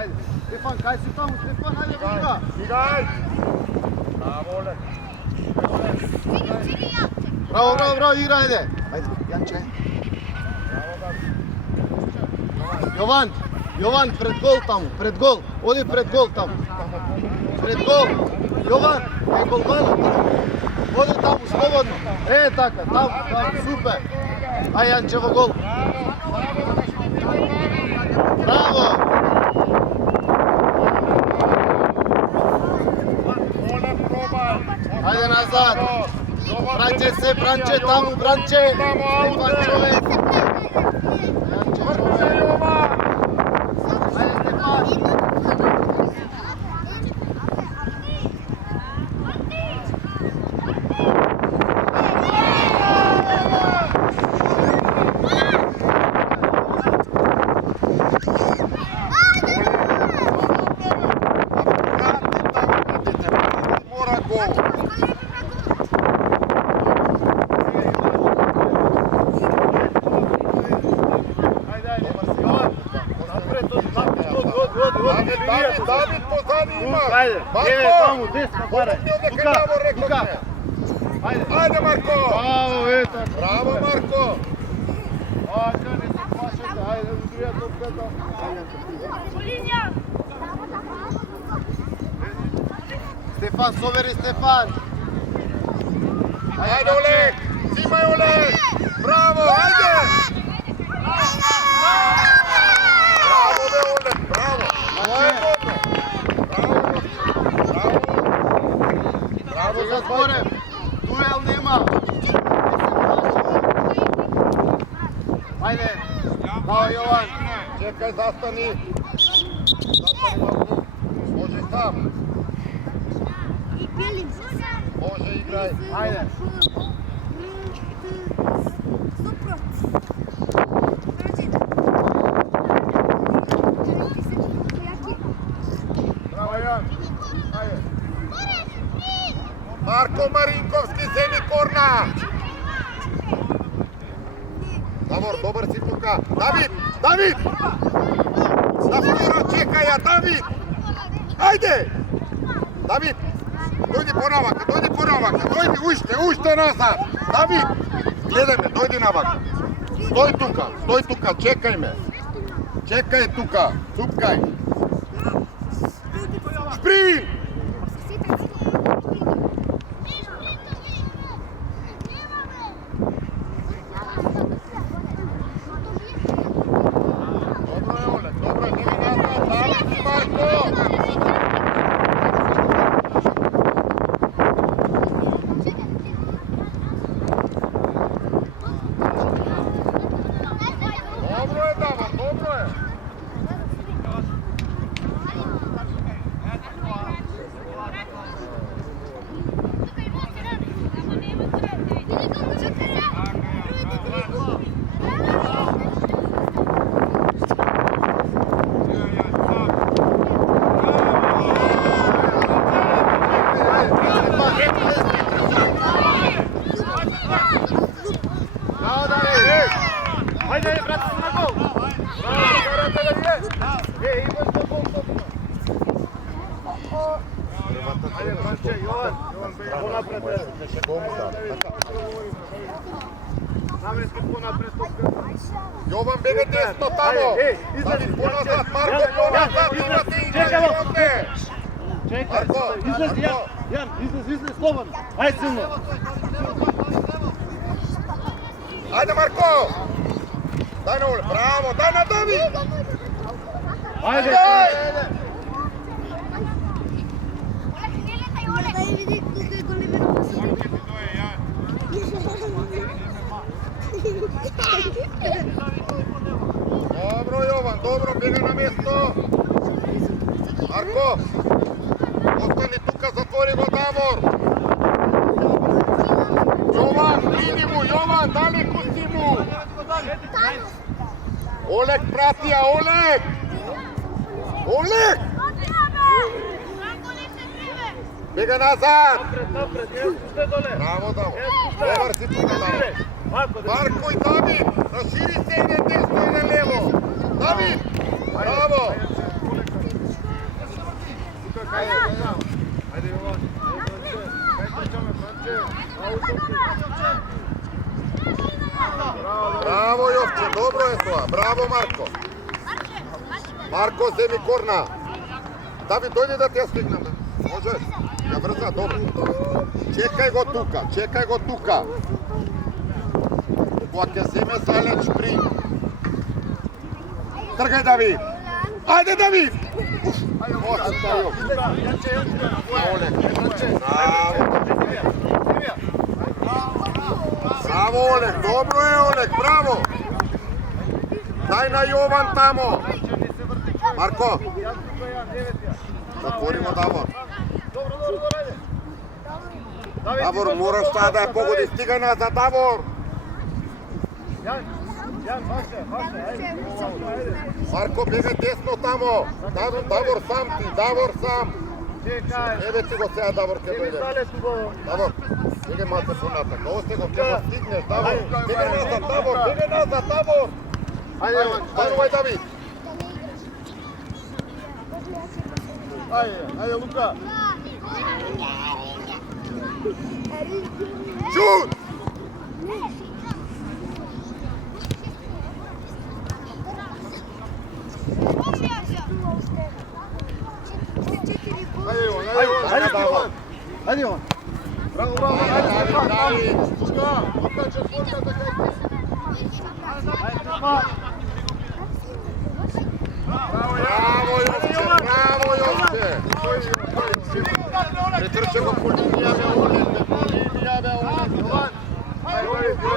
Ajde, Stefan, kaj si tamo, Stefan, ajde druga. Играј! Браво, Олег. Браво, игра, ajde. Ajde, Janče. Jovan, pred gol tamo, pred gol. Odi pred gol tamo. Pred gol. Jovan, je golmano. Odi tamo, slobodno. Така, tamo, super. Aj, Jančevo gol. Bravo. Ajde nazad. Branče tamo, Branče. Stefan čovek. Давид позади има. Ајде, таму, десно, барај. Тука. Ајде, Марко. Браво, ето. Браво, Марко. Ајде, не се плашете, ајде, удрија топката. Стефан, совери Стефан. Ајде, Олег. Зимај, Олег. Браво, ајде. Браво, бе, Олег, браво. Браво, затворен. Дуел нема. Ајде. Браво, Јован. Чекај, застани. Застани малку. Може сам. Може, играј. Ајде. Браво, Јан. Ајде. Марко Маринковски, земи корна. Добар си тука. Давид! На второ чекај ја, Давид! Ајде! Давид! Дојди понавака, дојди уште назад! Давид! Гледај ме, дојди навака. Стој тука, чекај ме. Чекај тука, цупкај. Шпринт! Јован бега десно тамо. Давид поназад, Марко поназад, имате играјте овде. Чекај, излези, Јан, излези, слободно. Ајде силно. Ајде, Марко. Дај на Оле, браво, дај на Давид. Ајде. Добро, Јован, добро, бега на место. Марко, остани тука, затвори го Давор. Јован, иди му, Јован, далеку си му. Олег пратија, Олег. Олег! Бега назад. Браво, Давор. Добар си тука, Давор. Марко и Давид, разшири се еден десно и еден лево. Давид, браво! Браво Јовче, добро е тоа. Браво Марко. Марко, земи корна. Давид, дојди да те стигнам. Можеш? Ја врза, добро. Чекај го тука. Кога ќе земе залеч при. Тргај Давид. Ајде Давид. Браво Олег, добро е Олег, браво. Дај на Јован тамо. Марко. Затворимо Давор. Давор, мораш таа да ја погоди, стигај назад, Давор. Марко, бегај десно тамо. Давор сам ти, Давор сам. Еве ти го сега Давор ке дојде. Давор, бегај малце понатак. Осте го, ке го стигнеш, Давор. Бегај назад, Давор. Станувај, Давид. Ајде, Лука. Шут! Ајде, Јован. Браво. Давид. Покача спорта така. Браво Јовче. Претрче го по линија, бе, Олег.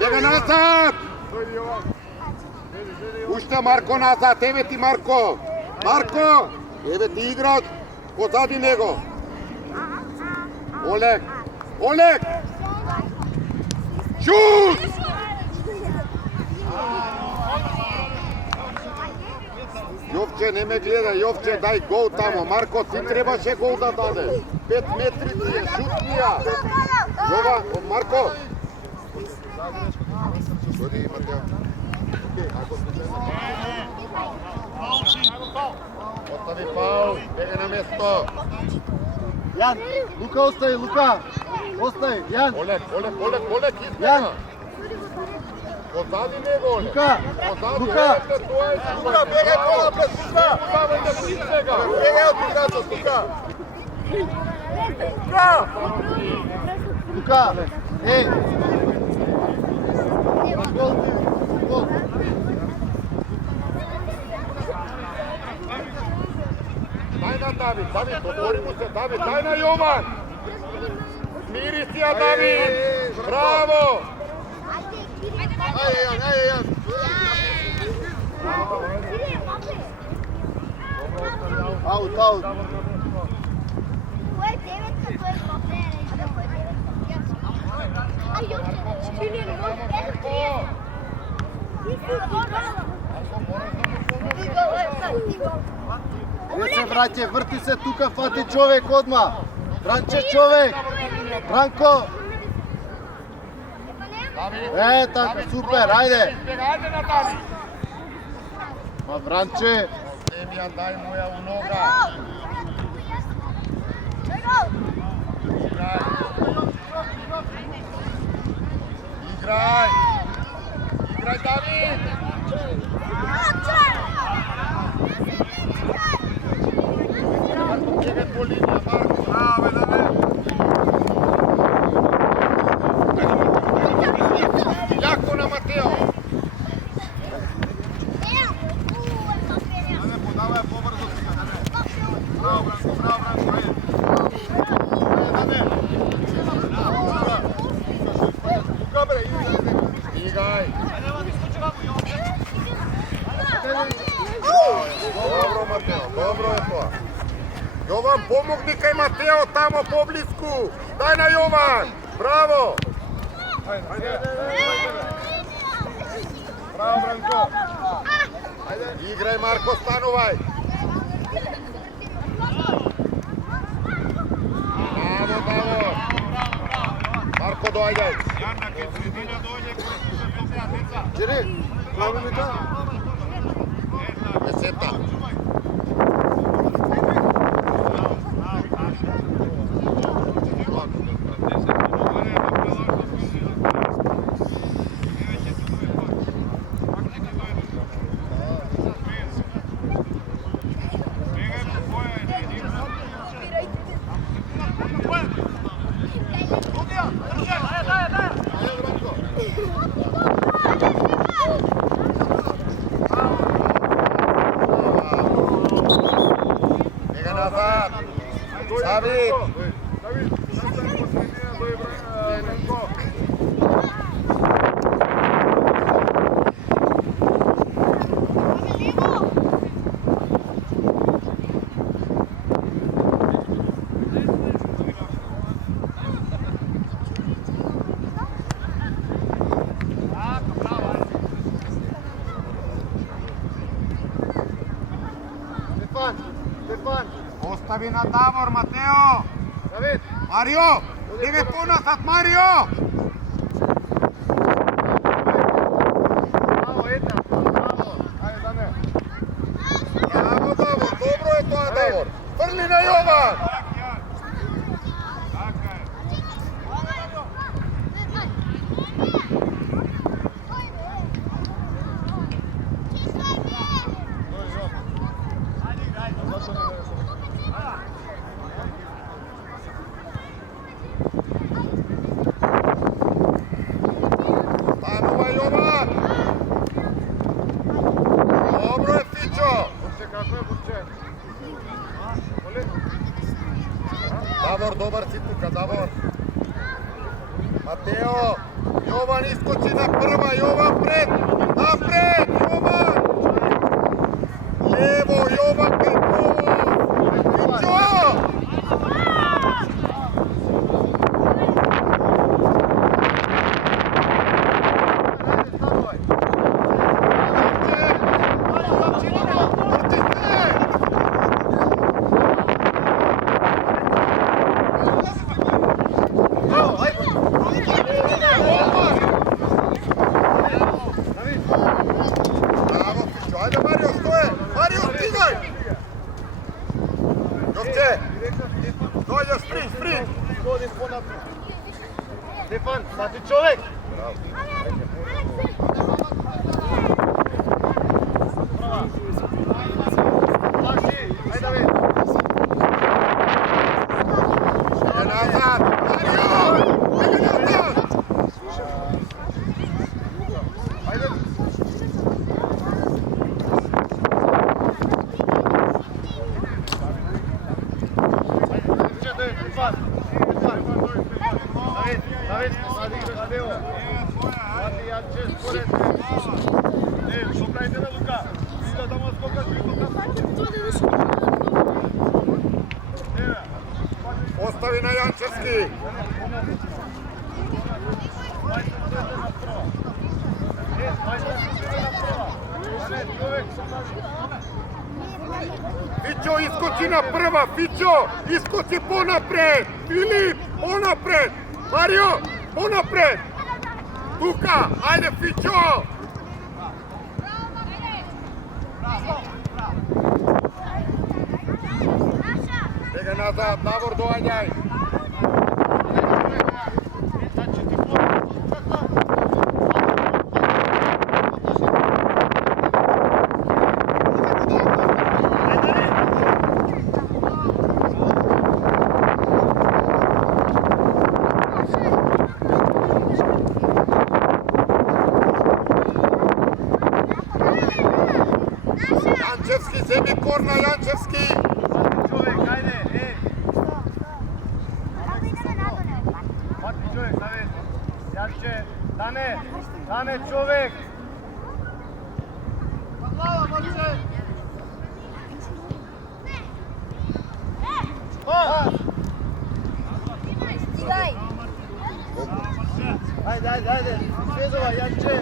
Бега назад! Уште Марко назад, еве ти Марко. Марко, еве ти играч, позади него. Олег. Шут! Јовче, не ме гледа, Јовче, дај гол тамо. Марко, ти требаше гол да даде. 5 метри ти е, шутнија. Јова, Марко. Дојди, Матео. Остави пау, бега на место. Јан, Лука остај, Лука. Остај, Јан. Олег, избега. Позади него, Олег. Лука. Лука, бегај по-напред, Лука. Бегај од Лукато, Лука. Лука, гол. Дај на Давид, отвори му се, Давид, дај на Јован. Смири си ја, Давид. Браво. Ајде, Јан. Аут. Не се враќај, врти се тука, фати човек одма. Бранче човек. Бранко. Така, супер, ајде. Ајде на Давид. Ма Бранче. Демјан, дај му ја у нога. Играј, Давид. Бегај по линија, Марко. Браво, Давид. Јако на Матео. Подавај побрзо сега, Браво, Бранко, Играј. Добро, Матео, добро е тоа. Јован, помогни кај Матео тамо поблиску. Дај на Јован. Браво. Браво, Бранко. Играј, Марко, станувај. Браво. Марко, доаѓај. Джери, 2 минута. 10. назад. Давид. Стефан. Остави на Давор, Матео. Давид. Марио. Иде понасад, Марио. Браво, Ета. Браво. Ајде, Дане. Браво, Давор. Добро е тоа, Давор. Фрли на Јован. Станува Јован. Добро е, Фичо. Бурче, како е, Бурче? Давор, добар си тука, Давор. Матео. Јован искочи на прва, Јован пред. Напред, Јован. Лево, Јован пред гол. Фичо. Ajde Mario, stoje! Mario, stigaj! Jovče! Dođe, sprint! Stefan, mati čovek! Ajde, David! Ajde nazad! Mario! Ajde nazad! Ajde! David, sad igraš levo. Mati Janče, spored. Šokajte na Luka. Vidi da mu skokaš i Ostavi na Jančevski. Fićo, iskoči na prva, Fićo, iskoči ponapred, Filip, ponapred, Mario, ponapred, Tuka, ajde Fićo. Bega nazad, Davor, dođaj. Jančevski, sebi korna, Jančevski. Čovek, ajde, ej. Mati čovek, David. Janče, Dane čovek. Glava, Marče. Ajde. Svezova, Janče.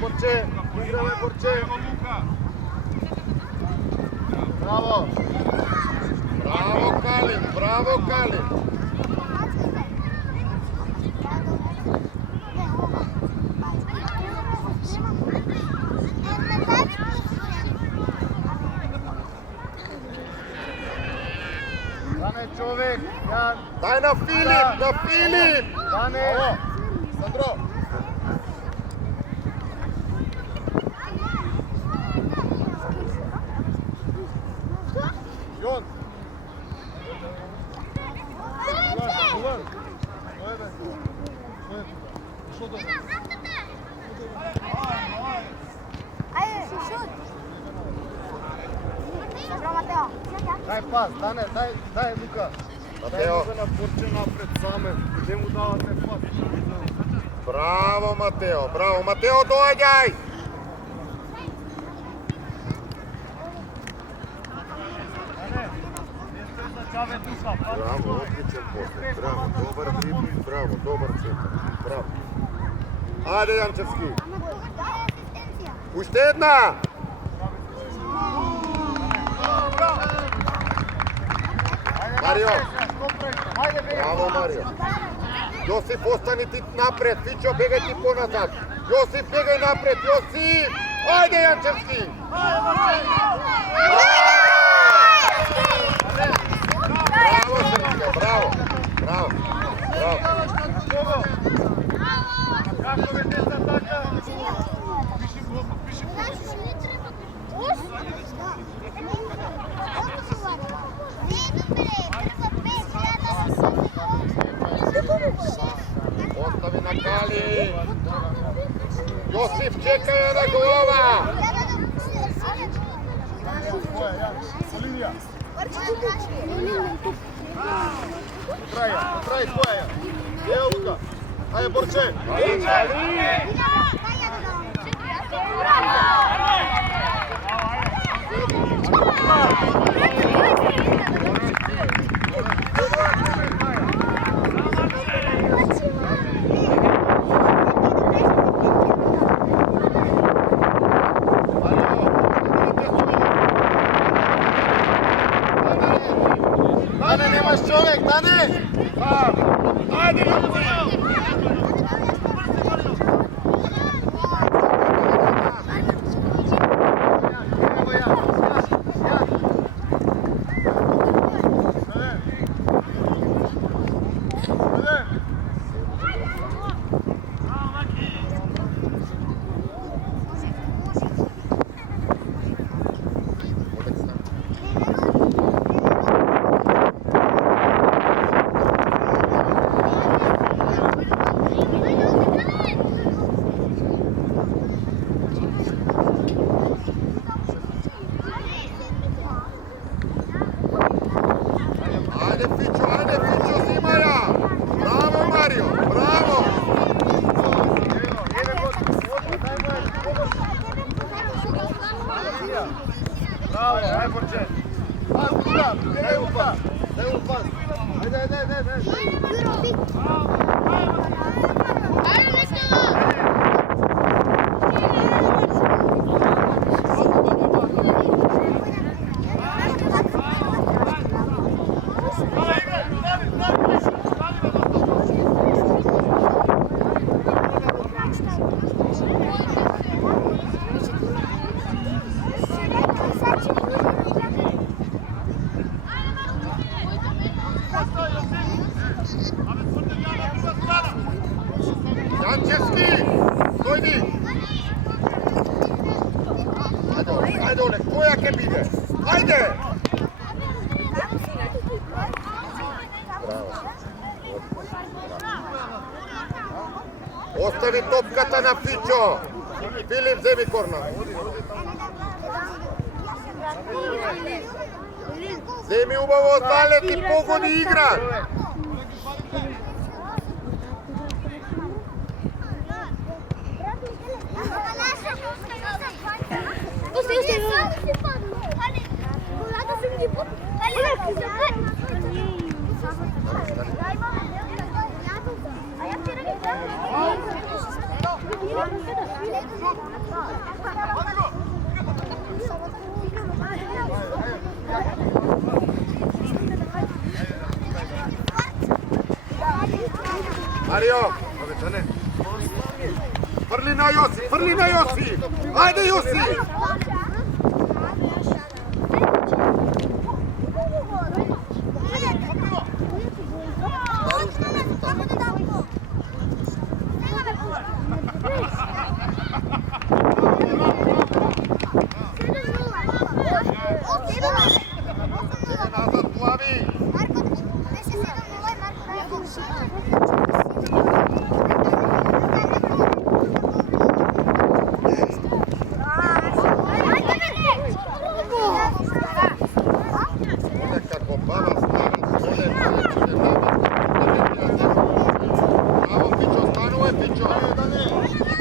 Borče, igraj Borče. Bravo. Bravo Kalin. Dane čovek, Jan. Daj na Filip. Dane. Sandro. Jon. Duvan. Što to? Ajde, šut. Дај пас, дай Лука. Матео. Дай на Борче напред саме. Не му давате пас. Браво, Матео, браво. Матео, доаѓај! Браво, отличен посет. Браво, добар дриблинг, браво, добар центар. Браво. Ајде, Јанчевски. Уште една! Марио. Браво, Марио. Јосиф, остани ти напред. Фичо, бегај ти поназад. Јосиф, бегај напред. Јосиф! Ајде, Јанчевски! Браво, Српија, браво. Браво. Браво. Како ве деца така? Остави на Кали. Јосиф, чекај на глава. Трај твоја. Ево Лука. Ајде Борче. Дане, немаш човек, Дане! Ајде, Фичо, сима ја! Браво, Марио, браво! Браво, ајде Борче. Пас, Лука, дај му пас. Дај му пас. Ајде. Јанчевски, дојди! Ајде, Олег, која ќе биде? Ајде! Остави топката на Фичо! Филип, земи корнер. Земи убаво залет и погоди игра! Марио, фрли на Јосиф, ајде Јосиф! Назад, плави! Mićo.